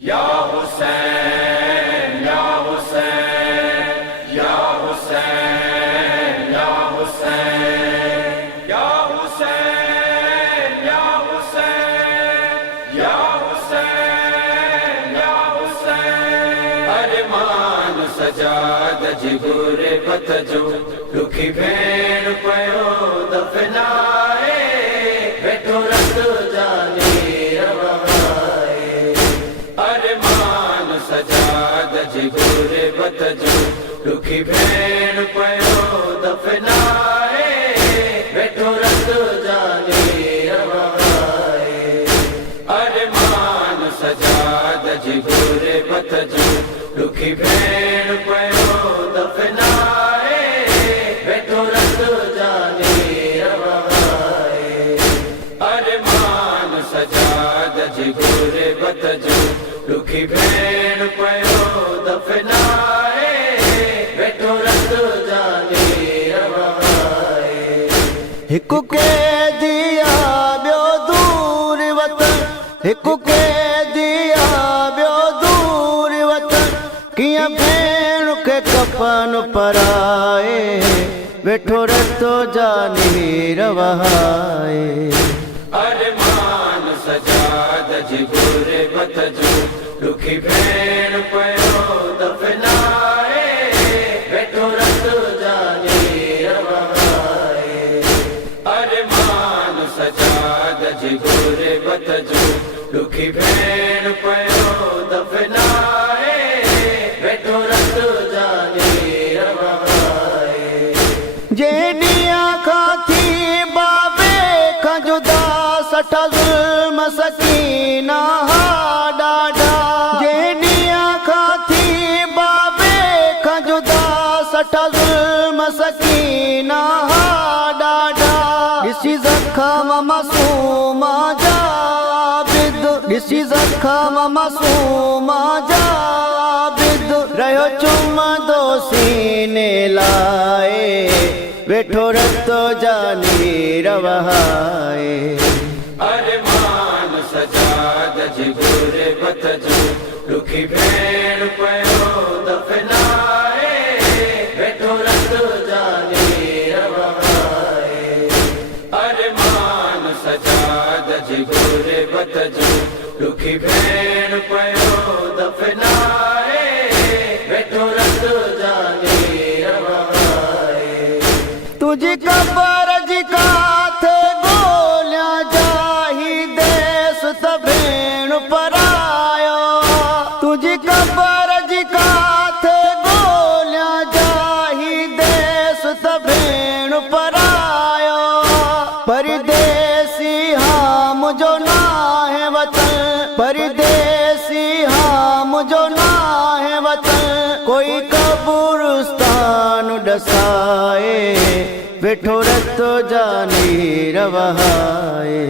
या हुसैन या हुसैन या हुसैन या हुसैन या हुसैन या हुसैन या हुसैन या हुसैन। अरमान सजाद जिगुरे बतजो दुखी भेण पयो दफनाए वेठो रत जाने सजाद जिगुरे बतजो दुखी भेण पयो दफनाए वेठो रत जाने रवाए। अरमान सजाद जिगुरे बतजो दुखी भेण पयो दफनाए वेठो रत जाने रवाए। अरमान सजाद जिगुरे बतजो दुखी भेण पयो दफनाए वेठो रत जाने रवाए। हिकु कैदिया ॿियो दूर वतन, हिकु कैदिया ॿियो दूर वतन, कीअं भेण खे कफन पराए वेठो रतो जाने रवाए। अरमान सजाद जिगुरे बतजो दुखी भेण पयो दफनाए वेठो रत जाने रवाए। अरमान सजाद जिगुरे बतजो दुखी भेण पयो दफनाए वेठो रत जाने रवाए। जे ॾींहं खां थी बाबे खां जुदा सठा ज़ुल्म सकीना हा ॾाढा, जे ॾींहं खां थी बाबे खां जुदा सठा ज़ुल्म सकीना हा ॾाढा। ॾिसी ज़ख़म मासूम जा आबिद, ॾिसी ज़ख़म मासूम जा आबिद, रहियो चुमंदो सीने लाए वेठो रतो जाने रवाए। अरमान सजाद जिगुरे बतजो दुखी भेण पयो दफनाए वेठो रत जाने रवाए। अरमान सजाद जिगुरे बतजो दुखी भेण पयो दफनाए वेठो रत जाने रवाए। तुझी कबर जी काथे गोलियां जाही देस त भेण परायो, तुझी कबर जी काथे गोलियां जाही देस त भेण परायो। परदेसी हाँ मुझो नाहे वतन, परदेसी हाँ मुझो नाहे वतन, कोई कब्रिस्तान ॾसाए वेठो रतो जाने रवाए।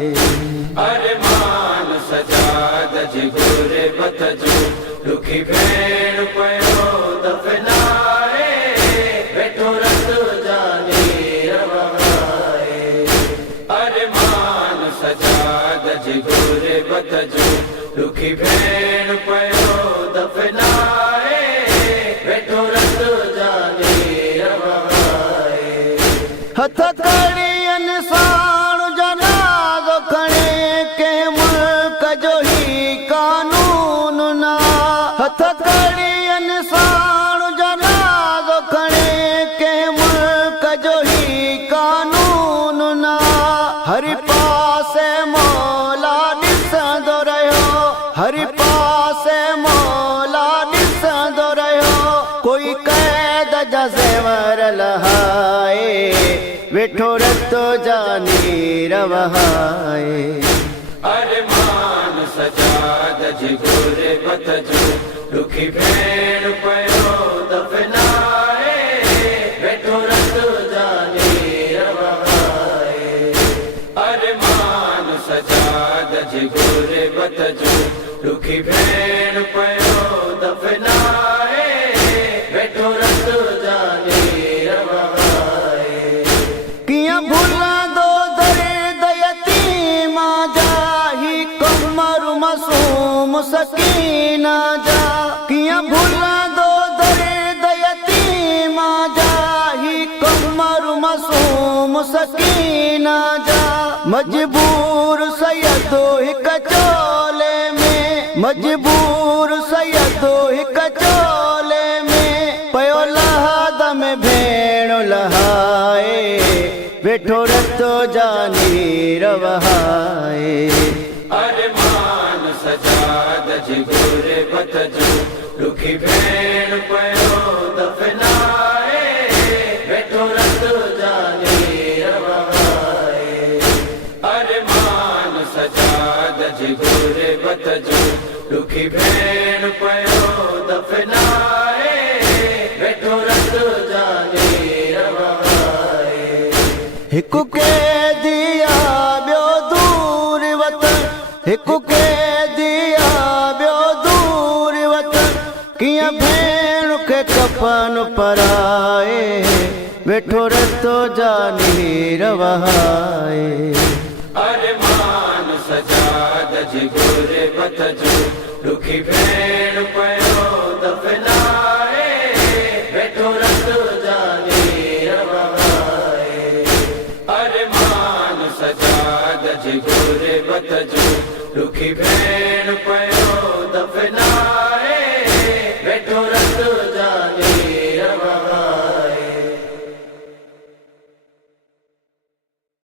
अरमान सजाद जिगुरे बतजो दुखी भेण पयो दफनाए वेठो रत जाने रवाए। अरमान सजाद जिगुरे बतजो दुखी भेण पयो दफनाए वेठो रत जाने रवाए। हथ कड़ियनि साण जनाज़ो खणे कंहिं मुल्क जो ही कानून ना, हथ कड़ियनि साण जनाज़ो खणे कंहिं मुल्क जो ही कानून ना। हर पासे मौला ॾिसंदो रहियो, हर पासे मौला ॾिसंदो रहियो, कोई कैद जा ज़ेवर लहाए वेठो रतो जाने रवाए। अरमान सजाद जिगुरे बतजो दुखी भेण पयो दफनाए वेठो रत जाने रवाए। अरमान सजाद जिगुरे बतजो दुखी भेण पयो दफनाए वेठो रत जाने रवाए। कीअं भुलंदो दर्द यतीम जा ही कमर मासूम सकी सकीना जा किया भूला दो दर्द यतीमा जा ही कमर मासूम सकीना जा मजबूर सैयदो हिक चोले में मजबूर सैयदो हिक चोले में पयो लहाद में भेण लहाए वेठो रतो जानी रवहाए अरमान सजाद जी गुरबत जो दुखी भेण पयो दफनाए वेठो रतो जानी रवहाए अरमान सजाद जी गुरबत जो दुखी भेण पयो दफनाए वेठो रतो जानी रवहाए हिकु के दिया ॿियो दूर वतन हिकु के दिया ॿियो दूर वतन कीअं भेण खे कफन पराए वेठो रतो जानी रवहाए अरमान सजाद जी गुरबत जो दुखी भेण पयो दफनाए वेठो रतो जानी रवहाए अरमान सजाद जी गुरबत जो दुखी भेण